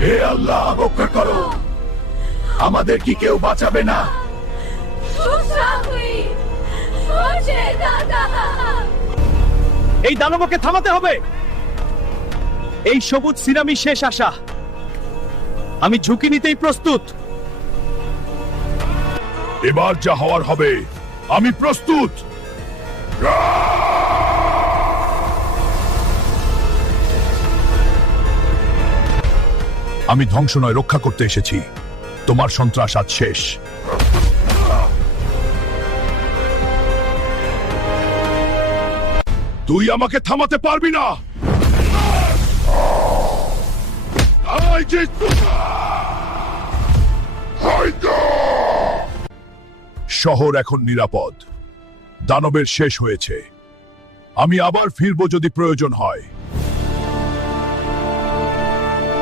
হে আল্লাহ, রক্ষা করো। আমাদের কি কেউ বাঁচাবে না? এই দানবকে থামাতে হবে। এই সবুজ সিরামি শেষ আশা। আমি ঝুঁকি নিতেই প্রস্তুত। এবার যা হওয়ার হবে, আমি প্রস্তুত। আমি ধ্বংস নয়, রক্ষা করতে এসেছি। তোমার সন্ত্রাস আজ শেষ। তুই আমাকে থামাতে পারবি না। শহর এখন নিরাপদ। দানবের শেষ হয়েছে। আমি আবার ফিরবো যদি প্রয়োজন হয়।